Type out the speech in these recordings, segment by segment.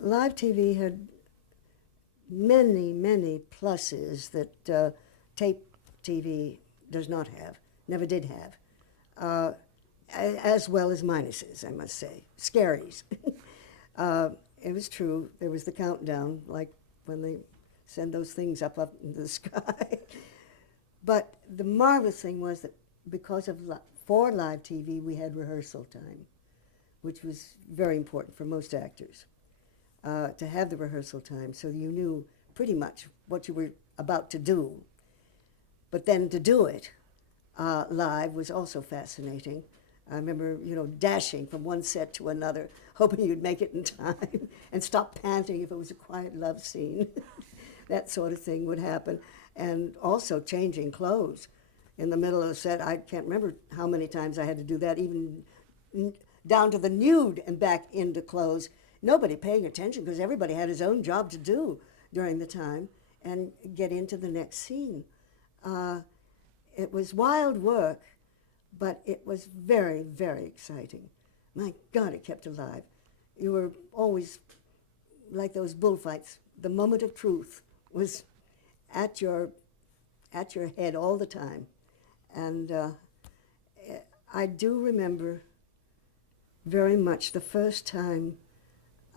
live TV had many, many pluses that tape TV does not have, never did have, as well as minuses, I must say, scaries. It was true, there was the countdown, like when they send those things up into the sky. But the marvelous thing was that because of for live TV, we had rehearsal time, which was very important for most actors, to have the rehearsal time so you knew pretty much what you were about to do. But then to do it live was also fascinating. I remember, dashing from one set to another, hoping you'd make it in time, and stop panting if it was a quiet love scene. That sort of thing would happen. And also changing clothes in the middle of the set. I can't remember how many times I had to do that, even down to the nude and back into clothes. Nobody paying attention because everybody had his own job to do during the time and get into the next scene. It was wild work, but it was very, very exciting. My God, it kept alive. You were always like those bullfights. The moment of truth was at your head all the time. And I do remember very much the first time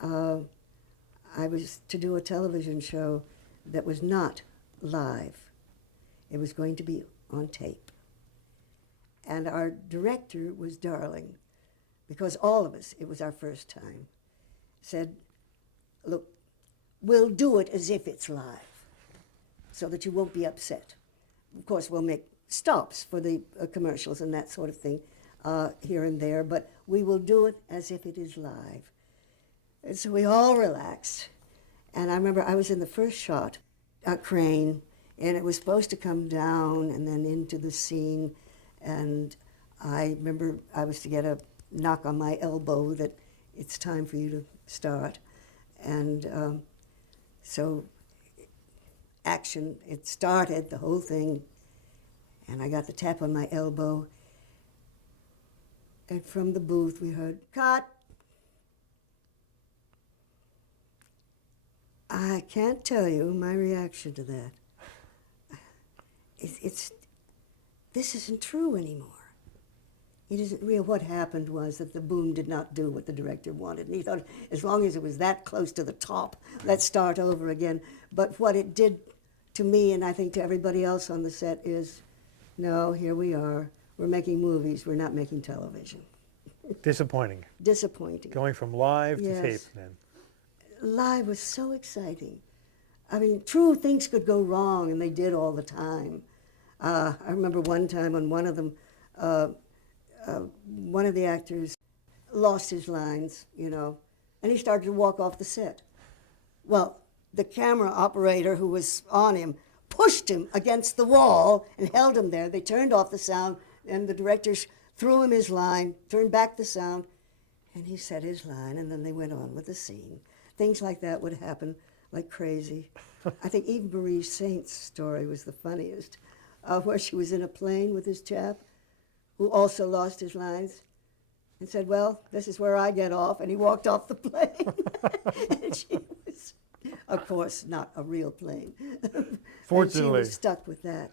I was to do a television show that was not live. It was going to be on tape. And our director was darling, because all of us, it was our first time, said, look, we'll do it as if it's live, so that you won't be upset. Of course, we'll make stops for the commercials and that sort of thing here and there, but we will do it as if it is live. And so we all relaxed. And I remember I was in the first shot, a crane, and it was supposed to come down and then into the scene. And I remember I was to get a knock on my elbow that it's time for you to start. And so action, it started, the whole thing, and I got the tap on my elbow. And from the booth we heard, cut. I can't tell you my reaction to that. This isn't true anymore. It isn't real. What happened was that the boom did not do what the director wanted. And he thought, as long as it was that close to the top, let's start over again. But what it did to me, and I think to everybody else on the set, is, no, here we are. We're making movies. We're not making television. Disappointing. Disappointing. Going from live Yes. to tape then. Live was so exciting. I mean, true, things could go wrong, and they did all the time. I remember one time on one of them, one of the actors lost his lines, and he started to walk off the set. Well, the camera operator who was on him pushed him against the wall and held him there. They turned off the sound, and the directors threw him his line, turned back the sound, and he said his line, and then they went on with the scene. Things like that would happen like crazy. I think Eve Marie Saint's story was the funniest, where she was in a plane with this chap who also lost his lines and said, well, this is where I get off, and he walked off the plane. And she was, of course, not a real plane. Fortunately. And she was stuck with that.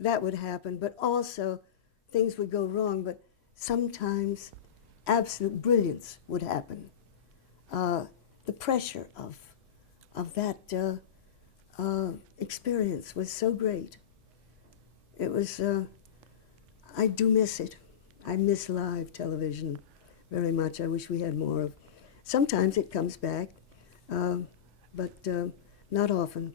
That would happen, but also things would go wrong, but sometimes absolute brilliance would happen. The pressure of that experience was so great. It was, I do miss it. I miss live television very much. I wish we had more of. Sometimes it comes back, but not often.